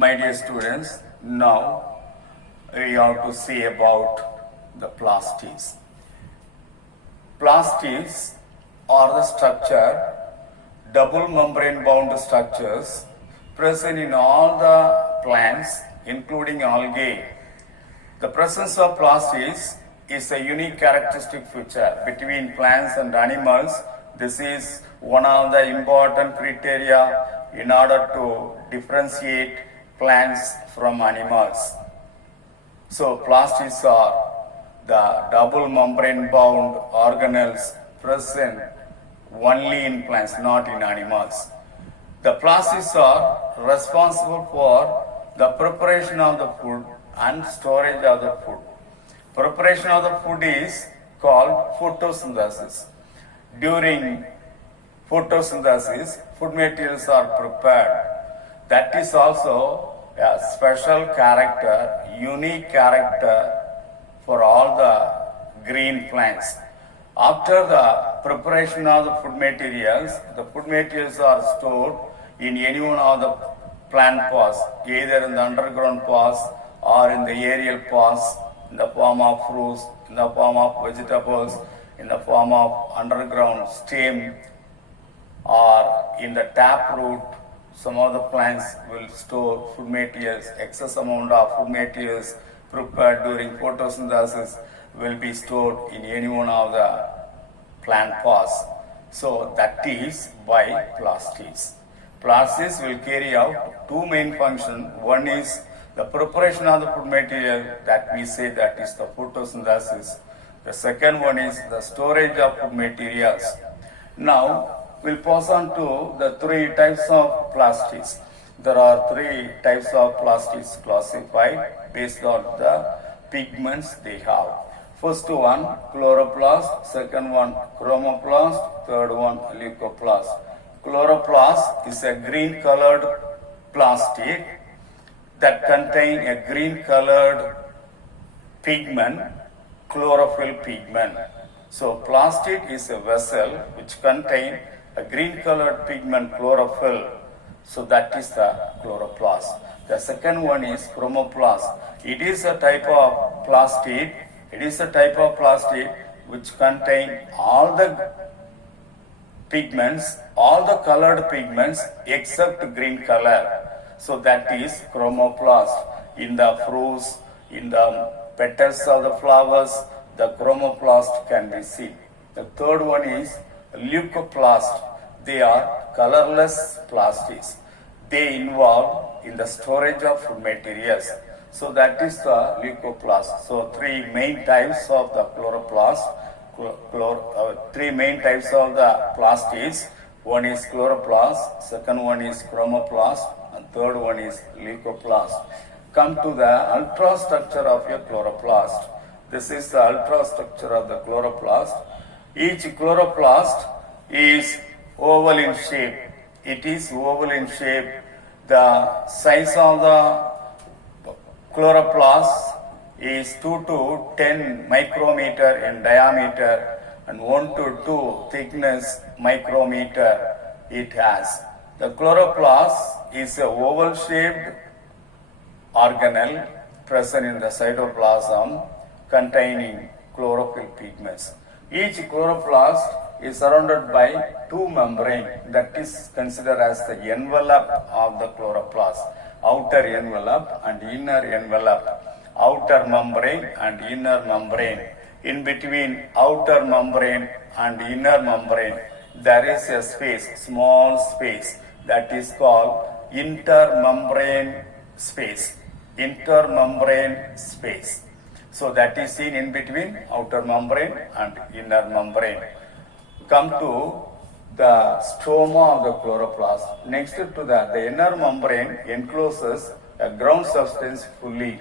My dear students, now we have to see about the plastids. Plastids are the structure, double membrane bound structures present in all the plants including algae. The presence of plastids is a unique characteristic feature between plants and animals. This is one of the important criteria in order to differentiate plants from animals. So plastids are the double membrane bound organelles present only in plants, not in animals. The plastids are responsible for the preparation of the food and storage of the food. Preparation of the food is called photosynthesis. During photosynthesis, food materials are prepared. That is also a special character, unique character for all the green plants. After the preparation of the food materials are stored in any one of the plant pods, either in the underground pods or in the aerial pods, in the form of fruits, in the form of vegetables, in the form of underground stem, or in the tap root. Some of the plants will store food materials, excess amount of food materials prepared during photosynthesis will be stored in any one of the plant pods. So that is by plastids. Plastids will carry out two main functions. One is the preparation of the food material, that we say that is the photosynthesis. The second one is the storage of food materials. Now we'll pass on to the three types of plastids. There are three types of plastids classified based on the pigments they have. First one, chloroplast. Second one, chromoplast. Third one, leucoplast. Chloroplast is a green colored plastid that contain a green colored pigment, chlorophyll pigment. So plastid is a vessel which contain a green colored pigment, chlorophyll. So that is the chloroplast. The second one is chromoplast. It is a type of plastid. It is a type of plastid which contain all the pigments, all the colored pigments except green color. So that is chromoplast. In the fruits, in the petals of the flowers, the chromoplast can be seen. The third one is leucoplast. They are colorless plastids. They involve in the storage of food materials. So that is the leucoplast. So three main types of the chloroplast, three main types of the plastids. One is chloroplast, second one is chromoplast, and third one is leucoplast. Come to the ultrastructure of a chloroplast. This is the ultrastructure of the chloroplast. Each chloroplast is oval in shape. It is oval in shape. The size of the chloroplast is 2 to 10 micrometer in diameter and 1 to 2 thickness micrometer it has. The chloroplast is a oval shaped organelle present in the cytoplasm containing chlorophyll pigments. Each chloroplast is surrounded by two membranes, that is considered as the envelope of the chloroplast. Outer envelope and inner envelope. Outer membrane and inner membrane. In between outer membrane and inner membrane, there is a space, small space, that is called intermembrane space. Intermembrane space. So that is seen in between outer membrane and inner membrane. Come to the stroma of the chloroplast. Next to that, the inner membrane encloses a ground substance fully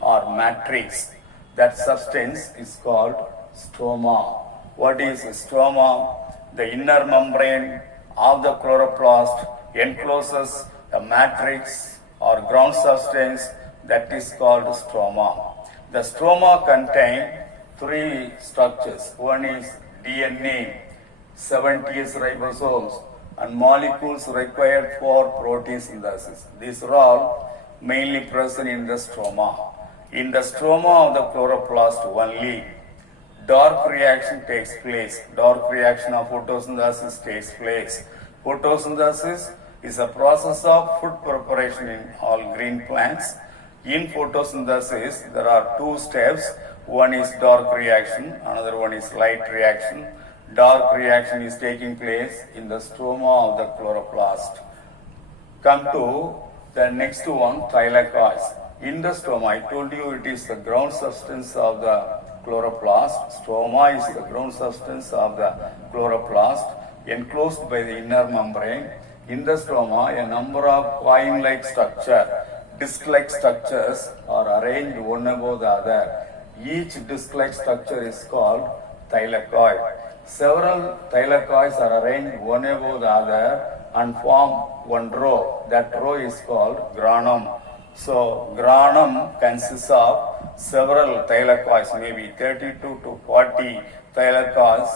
or matrix. That substance is called stroma. What is stroma? The inner membrane of the chloroplast encloses a matrix or ground substance that is called stroma. The stroma contains three structures. One is DNA, 70S ribosomes, and molecules required for protein synthesis. These are all mainly present in the stroma. In the stroma of the chloroplast only, dark reaction takes place. Dark reaction of photosynthesis takes place. Photosynthesis is a process of food preparation in all green plants. In photosynthesis, there are two steps. One is dark reaction, another one is light reaction. Dark reaction is taking place in the stroma of the chloroplast. Come to the next one, thylakoids. In the stroma, I told you it is the ground substance of the chloroplast. Stroma is the ground substance of the chloroplast, enclosed by the inner membrane. In the stroma, a number of coin-like structure, disc-like structures are arranged one above the other. Each disc-like structure is called thylakoid. Several thylakoids are arranged one above the other and form one row. That row is called granum. So granum consists of several thylakoids, maybe 32 to 40 thylakoids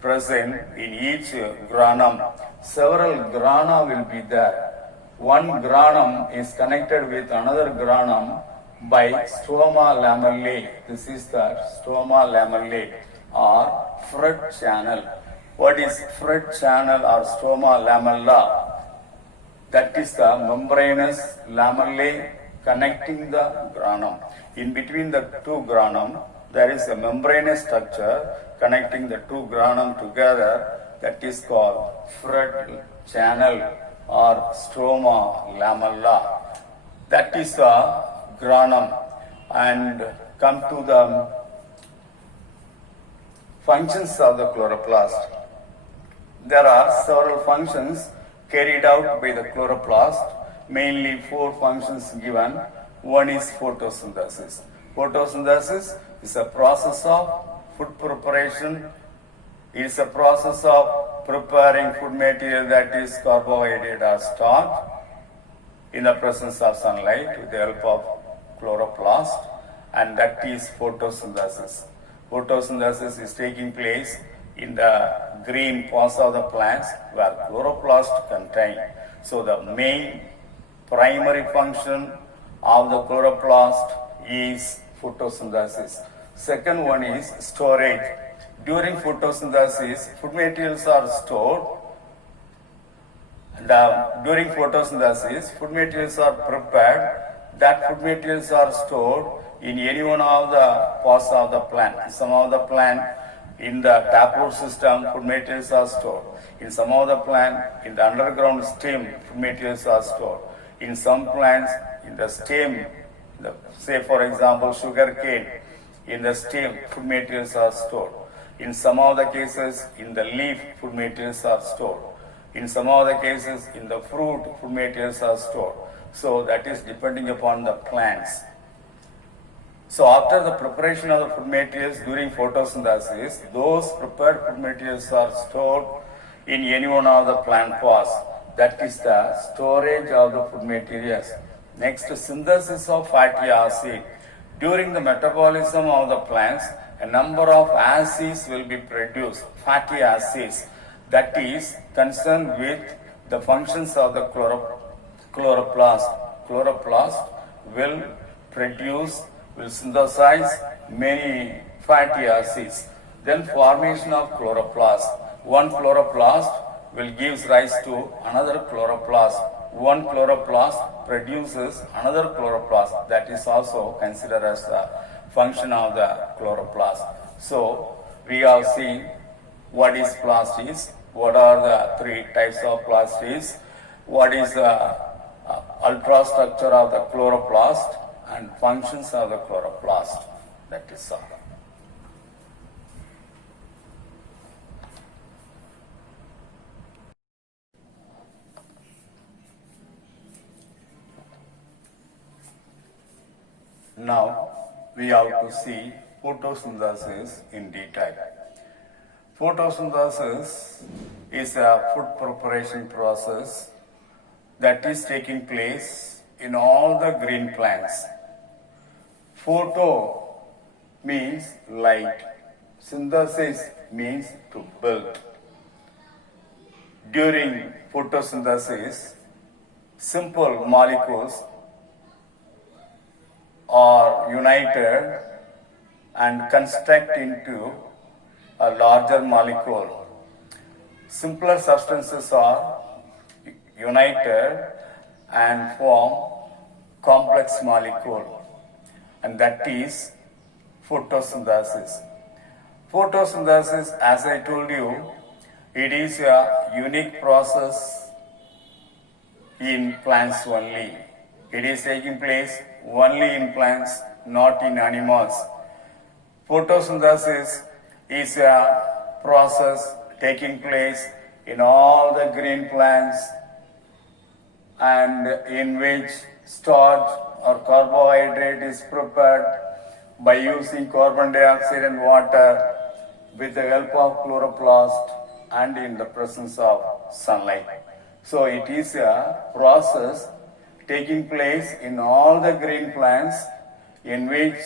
present in each granum. Several grana will be there. One granum is connected with another granum by stroma lamellae. This is the stroma lamellae or Fred channel. What is Fred channel or stroma lamella? That is the membranous lamellae connecting the granum. In between the two granum, there is a membranous structure connecting the two granum together. That is called Fred channel or stroma lamella. That is the granum. And come to the functions of the chloroplast. There are several functions carried out by the chloroplast, mainly four functions given. One is photosynthesis. Photosynthesis is a process of food preparation. It is a process of preparing food material, that is carbohydrate or starch, in the presence of sunlight with the help of chloroplast, and that is photosynthesis. Photosynthesis is taking place in the green parts of the plants where chloroplast contain. So the main primary function of the chloroplast is photosynthesis. Second one is storage. During photosynthesis, food materials are stored. During photosynthesis, food materials are prepared. That food materials are stored in any one of the parts of the plant. Some of the plant, in the taproot system, food materials are stored. In some of the plant, in the underground stem, food materials are stored. In some plants, in the stem, say for example sugar cane, in the stem, food materials are stored. In some of the cases, in the leaf, food materials are stored. In some of the cases, in the fruit, food materials are stored. So that is depending upon the plants. So after the preparation of the food materials during photosynthesis, those prepared food materials are stored in any one of the plant parts. That is the storage of the food materials. Next, synthesis of fatty acid. During the metabolism of the plants, a number of acids will be produced, fatty acids, that is concerned with the functions of the chloroplast. Chloroplast will synthesize many fatty acids. Then formation of chloroplast. One chloroplast will give rise to another chloroplast. One chloroplast produces another chloroplast. That is also considered as the function of the chloroplast. So we have seen what is plast is, what are the three types of plast is, what is the ultrastructure of the chloroplast, and functions of the chloroplast. That is all. Now we have to see photosynthesis in detail. Photosynthesis is a food preparation process that is taking place in all the green plants. Photo means light. Synthesis means to build. During photosynthesis, simple molecules are united and construct into a larger molecule. Simpler substances are united and form complex molecule, and that is photosynthesis. Photosynthesis, as I told you, it is a unique process in plants only. It is taking place only in plants, not in animals. Photosynthesis is a process taking place in all the green plants and in which starch or carbohydrate is prepared by using carbon dioxide and water with the help of chloroplast and in the presence of sunlight. So it is a process taking place in all the green plants in which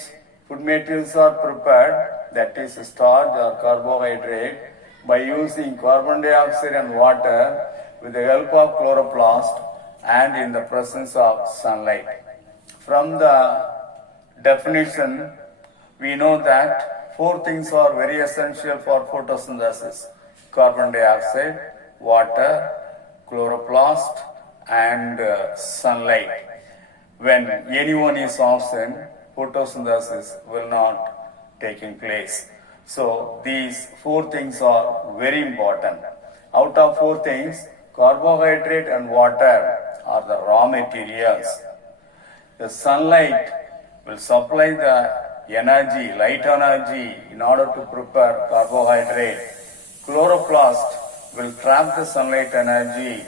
food materials are prepared, that is starch or carbohydrate, by using carbon dioxide and water with the help of chloroplast and in the presence of sunlight. From the definition, we know that four things are very essential for photosynthesis: carbon dioxide, water, chloroplast, and sunlight. When any one is absent, photosynthesis will not taking place. So these four things are very important. Out of four things, carbohydrate and water are the raw materials. The sunlight will supply the energy, light energy, in order to prepare carbohydrate. Chloroplast will trap the sunlight energy.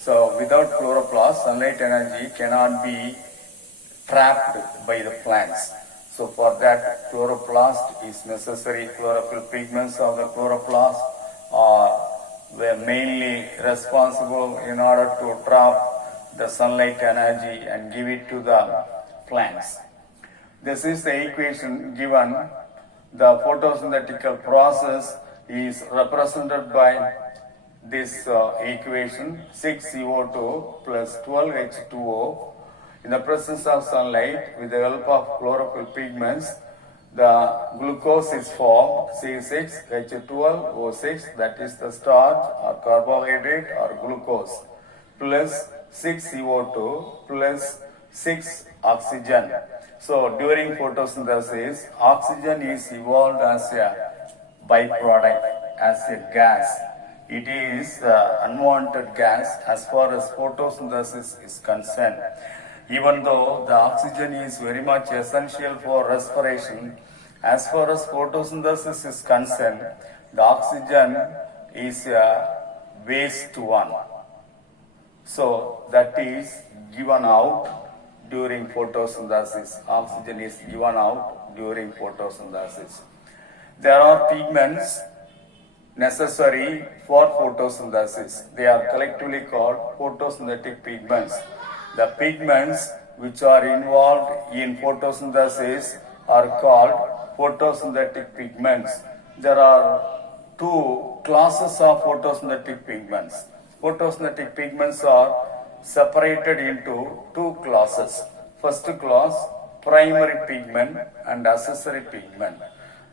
So without chloroplast, sunlight energy cannot be trapped by the plants. So for that, chloroplast is necessary. Chlorophyll pigments of the chloroplast are mainly responsible in order to trap the sunlight energy and give it to the plants. This is the equation given. The photosynthetic process is represented by this equation: 6CO2 plus 12H2O. In the presence of sunlight, with the help of chlorophyll pigments, the glucose is formed, C6H12O6, that is the starch or carbohydrate or glucose, plus 6CO2 plus 6 oxygen. So during photosynthesis, oxygen is evolved as a byproduct, as a gas. It is unwanted gas as far as photosynthesis is concerned. Even though the oxygen is very much essential for respiration, as far as photosynthesis is concerned, the oxygen is a waste one. So that is given out during photosynthesis. Oxygen is given out during photosynthesis. There are pigments necessary for photosynthesis. They are collectively called photosynthetic pigments. The pigments which are involved in photosynthesis are called photosynthetic pigments. There are two classes of photosynthetic pigments. Photosynthetic pigments are separated into two classes. First class, primary pigment and accessory pigment.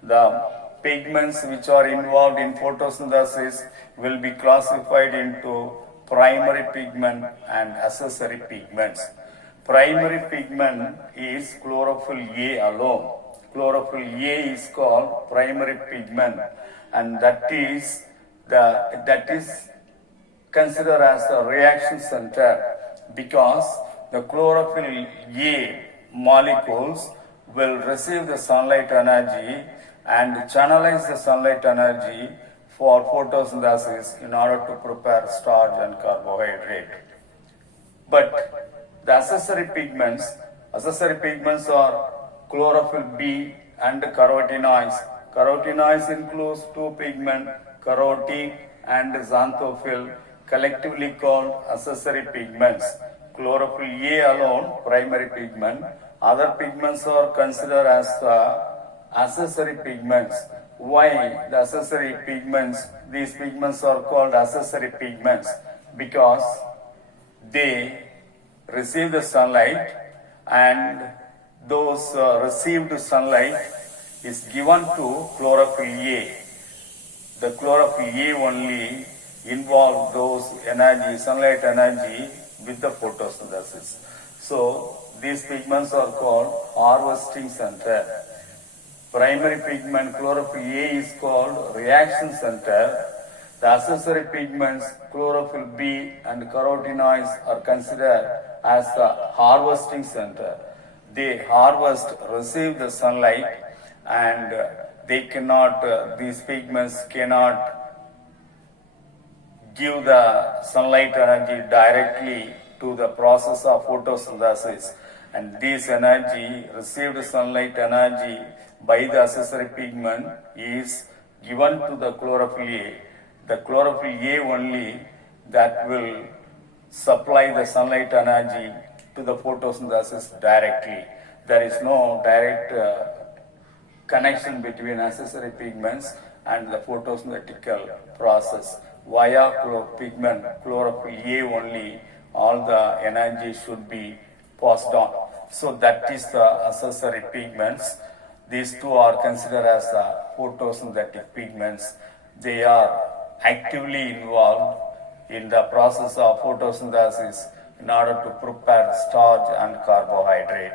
The pigments which are involved in photosynthesis will be classified into primary pigment and accessory pigments. Primary pigment is chlorophyll A alone. Chlorophyll A is called primary pigment, and that is considered as the reaction center, because the chlorophyll A molecules will receive the sunlight energy and channelize the sunlight energy for photosynthesis in order to prepare starch and carbohydrate. But the accessory pigments are chlorophyll B and carotenoids. Carotenoids includes two pigments, carotene and xanthophyll, collectively called accessory pigments. Chlorophyll A alone, primary pigment. Other pigments are considered as accessory pigments. Why the accessory pigments? These pigments are called accessory pigments because they receive the sunlight and those received sunlight is given to chlorophyll A. The chlorophyll A only involve those energy, sunlight energy with the photosynthesis. So these pigments are called harvesting center. Primary pigment chlorophyll A is called reaction center. The accessory pigments chlorophyll B and carotenoids are considered as the harvesting center. They harvest, receive the sunlight, and they cannot, these pigments cannot give the sunlight energy directly to the process of photosynthesis, and this energy, received sunlight energy by the accessory pigment, is given to the chlorophyll A. The chlorophyll A only that will supply the sunlight energy to the photosynthesis directly. There is no direct connection between accessory pigments and the photosynthetical process. Via pigment chlorophyll A only, all the energy should be passed on. So that is the accessory pigments. These two are considered as the photosynthetic pigments. They are actively involved in the process of photosynthesis in order to prepare starch and carbohydrate.